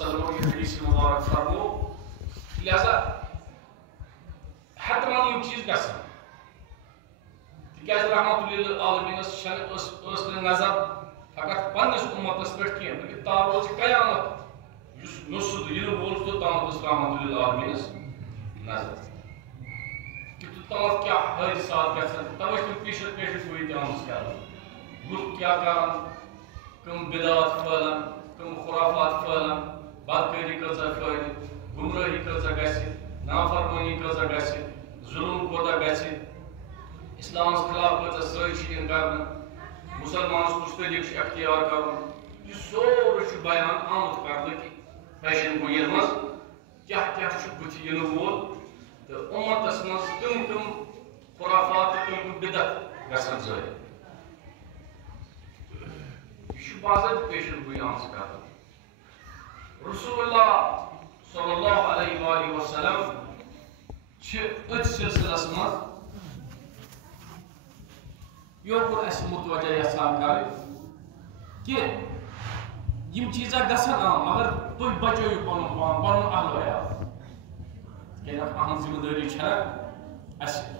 وسلم یہ حدیث مبارک فرمو لہذا حتماً یہ چیز گژھن تکیاز رحمت للعالمین نظر فقط پنس امتس پہ کی بلکہ تا روز قیامت اس نسد ین وول تو تامت رحمت للعالمین نظر کہ تمت کیا حادثات گژھن توے تم پیشن گوئی تمس کر لوگ کیا کران کم بدعات پھلان کم خرافات پھلان بدکاری کۭژاہ پھہلہِ گمراہی کۭژاہ گژھِ نافرمٲنی کۭژاہ گژھِ ظلم کوتاہ گژھِ اسلامس خلاف کۭژاہ سٲزش یِن کرنہٕ مسلمانس کُس طریقہٕ چھُ اختیار کرُن یہِ سورُے چھُ بیان آمُت کرنہٕ کہِ پیشن گوئین منٛز کیاہ کیاہ چھُ بٕتھِ یِنہٕ وول تہٕ اُمتس منٛز کٕم کٕم خرافات تہٕ کٕم کٕم بدعت گژھن ظٲہِر یہ چھُ باضٲبطہٕ پیشن گوئی آمٕژ کرنہٕ رسول اللہ صلی اللہ علیہ وآلہ وسلم چھِ أتھۍ سلسلس منٛز یوکُن اَسہِ متوجہ یژھان کرٕنۍ کہِ یِم چیٖزا گژھن عام مگر تُہۍ بچٲیِو پنُن پان پنُن اہل عیال تِکیازِ اکھ اہم ذمہٕ دٲری چھےٚ اَسہِ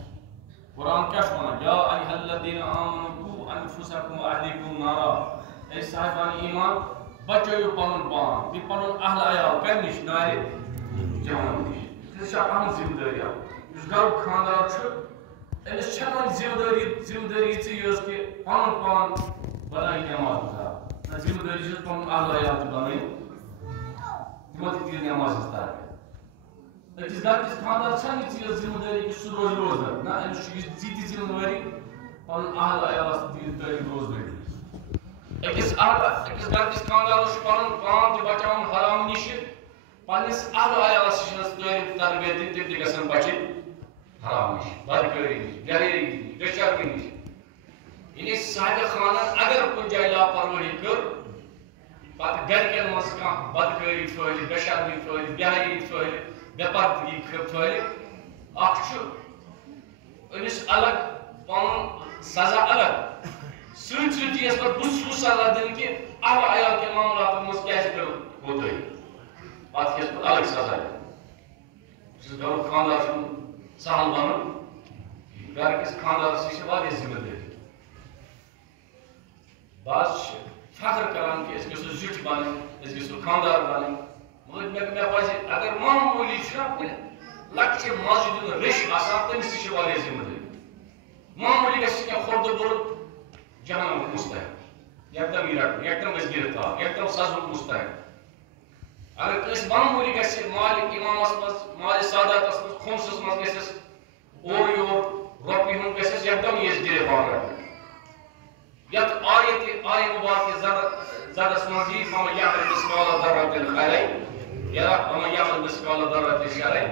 قرآن کیاہ چھُ وَنان یا ایھا الذین آمنوا قوا انفسکم واہلیکم نارا اے صاحبان ایمان بچٲیِو پنُن پان بیٚیہِ پنُن اہل عیال کمہِ نِش نارِ جہنم نِش یہِ چھِ اکھ اہم ذمہٕ دٲری اکھ یُس گرُک خاندار چھُ أمِس چھےٚ نہٕ ذمہٕ دٲری یِژٕے یٲژ کہِ پنُن پان بنٲیِو نٮ۪ماز گُزار نہ ذمہٕ دٲری چھِ پنُن اہل عیال تہِ بنٲیِو تِمن تہِ دِیِو نٮ۪ماز ہٕنٛز تربیت أکِس گرٕکِس خاندارس چھَنہٕ یِژٕے یٲژ ذمہٕ دٲری کہِ سُہ روزِ روزدار نہ أمِس چھُ یہِ تہِ ذمہٕ وٲری پنُن اہل عیالس تہِ دِیِو تعلیٖم روزدٲری أکِس گرٕکِس خاندارس چھُ پنُن پان تہِ بچاوُن حرام نِشہِ پننِس اہل عیالس چھِ تعلیٖم تربیت دِنۍ تِم تہِ گژھن بچٕنۍ حرام نِش بدکٲری نِش بےٚ نِش بے شرمی نِش یعنی صاحبِ خانن اگر کُنہِ جایہِ لاپروٲہی کٔر پتہٕ گرِکٮ۪ن منٛز کانٛہہ بدکٲری پھٲلہِ بے شرمی پھٲلہِ بے حیٲیی پھٲلہِ بے پردگی پھٲلہِ اکھ چھُ أمِس الگ پنُن سزا الگ سۭتۍ سۭتۍ یِیَس پتہٕ بُتھِ سُہ سزا دِنہٕ کہِ اہل عیال کٮ۪ن معاملاتن منٛز کیازِ کٔر کوتٲہی پتہٕ یِیَس پتہٕ الگ سزا دِنہٕ گرُک خاندار چھُنہٕ سہل بنُن گرٕکِس خاندارس یہِ چھِ واریاہ ذمہٕ دٲری بعض چھِ فخر کران کہِ أسۍ گژھو زیُٹھ بنٕنۍ أسۍ گژھو خاندار بنٕنۍ مگر مےٚ پزِ اگر معموٗلی چھُ نا کُنہِ لۄکچہِ مسجدِ ہُنٛد ریٚش آسان تٔمِس تہِ چھِ واریاہ ذمہٕ دٲری معموٗلی گژھِ کینٛہہ خۄردٕ بوٚرُت جہنمُک مُستحق یکدم یی رٹنہٕ یکدم گژھِ گرفتار یکدم سزہُک مُستحق اگر کٲنٛسہِ معموٗلی گژھِ مالہِ اِمامس منٛز مالہِ ساداتس منٛز خُمسس منٛز گژھٮ۪س اورٕ یور رۄپیہِ ہُنٛد گژھٮ۪س یکدم ییٖیَس گرفتار رٹنہٕ یتھ آیہِ مُبارکہِ زرس منٛز یی فمن یعمل مثقال ذرة خیرًا یرہ ومن یعمل مثقال ذرة شرًا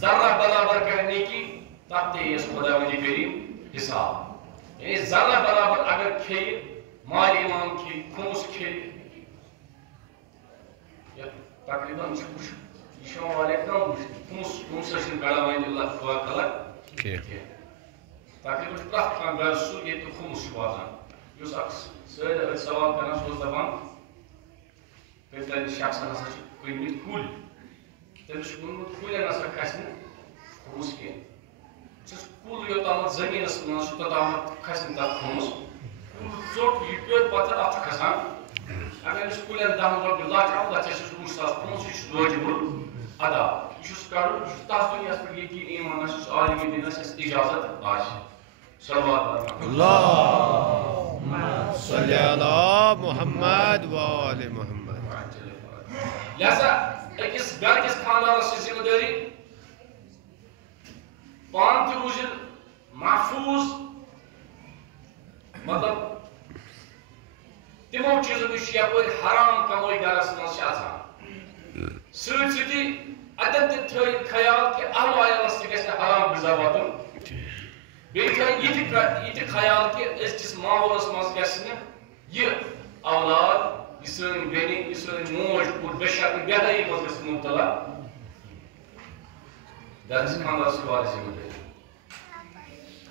ذرہ برابر کرِ نیکی تتھ تہِ یِیَس خۄداوندِ کریم حساب یعنی ذرہ برابر اگر کھیٚیہِ مالہِ اِمام کھیٚیہِ خُمس کھیٚیہِ تقریباً چھُ یہِ چھُ یِوان واریاہ کم وٕچھنہٕ خُمسس چھِنہٕ کڑان وۄنۍ اللہ خلق کینٛہہ تقریباً چھُ پرٛٮ۪تھ کانٛہہ گرٕ سُہ ییٚتہِ نہٕ خُمس چھُ واتان یُس اکھ سٲری أڑۍ سوال کران سُہ اوس دپان کٔژتٲنۍ شخصن ہسا چھِ کٕنۍمٕتۍ کُلۍ تٔمِس چھُ ووٚنمُت کُلٮ۪ن ہسا کھسہِ نہٕ خُمس کینٛہہ چھُس کُل یوٚتامتھ زٔمیٖنس منٛز چھُ توٚتامتھ کھسہِ نہٕ تتھ خُمس ژوٚٹ یہِ پیوٚت پتھر اتھ چھُ کھسان اگر أمِس کُلٮ۪ن 10 رۄپیہِ لچھ آو لچھس چھُس 50,000 خُمس یہِ چھُ وٲجِب ادا یہِ چھُس کڑُن یہِ چھُ تتھ دُنیاہس پٮ۪ٹھ یقیٖن ایمان آسہِ یُس عالمِ دیٖنس اَسہِ اِجازت آسہِ اللہُمَّ صلی علی محمد وآل محمد لہذا أکِس گرٕکِس خاندارس چھِ ذمہٕ دٲری پان تہِ روٗزِن محفوٗظ مطلب تِمو چیٖزو نِش یپٲرۍ حرام کمٲے گرس منٛز چھِ اژان سۭتۍ سۭتی اتٮ۪ن تہِ تھٲیِن خیال کہِ اہل عیالس تہِ گژھِ نہٕ حرام غذا واتُن بیٚیہِ تھٲیِن یہِ تہِ خیال کہِ أزکِس ماحولس منٛز گژھِ نہٕ یہِ اولاد یہِ سٲنۍ بیٚنہِ یہِ سٲنۍ موج کوٗر بے شرمی بے حیٲیی منٛز گژھِ نہٕ مُبتلا گرس خاندارس چھِ واریاہ ذمہٕ دٲری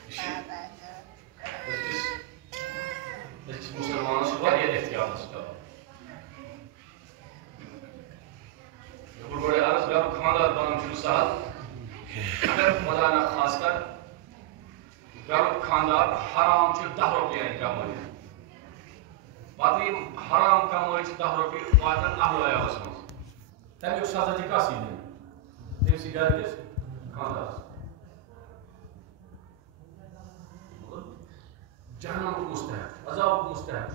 یہِ چھِ أزکِس مُسلمانس چھِ واریاہ احتیاط کران خاندار حرام 10 رۄپیہِ کمٲیِتھ پتہٕ یِم حرام کمٲے 10 رۄپیہِ واتن اہل عیالس منٛز تمیُک سزا چھِ کس یی دِنہٕ تٔمسٕے گرِکِس خاندارس جہنمُک مستحق عذابُک مستحق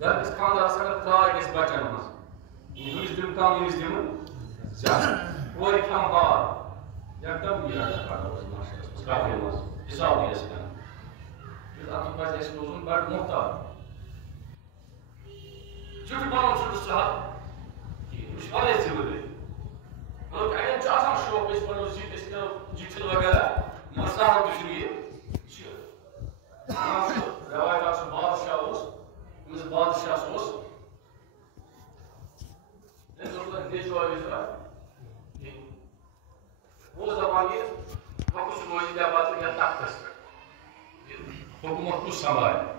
گرِکِس خاندارس اگر تراے گژھِ بچن منٛز ییٚمِس دِم کم ییٚمِس دِمہٕ زیادٕ کورِ کھٮ۪م بار یکدم یہِ رٹا کڑو أسۍ معاشرس منٛز کافی منٛز حساب یی اَسہِ کران اتھ پزِ اَسہِ روزُن بڑٕ محتاط چُٹھ بنُن چھُنہٕ سہل کِہیٖنۍ یہِ چھُ واریاہ ذمہٕ دٲری مطلب اَڑٮ۪ن چھُ آسان شوق أسۍ بنو زِٹھۍ أسۍ کرو جِٹھِل وغیرہ مگر سہل تہِ چھُنہٕ یہِ رٮ۪وایت اکھ سُہ بادشاہ اوس أمِس بادشاہس اوس أمِس اوس نہٕ نیچوا ویچوا کِہیٖنۍ وہ اوس دپان یہِ بہٕ کُس روزِ مےٚ پتہٕ یتھ تختس پٮ۪ٹھ حکوٗمت کُس سنبھالہِ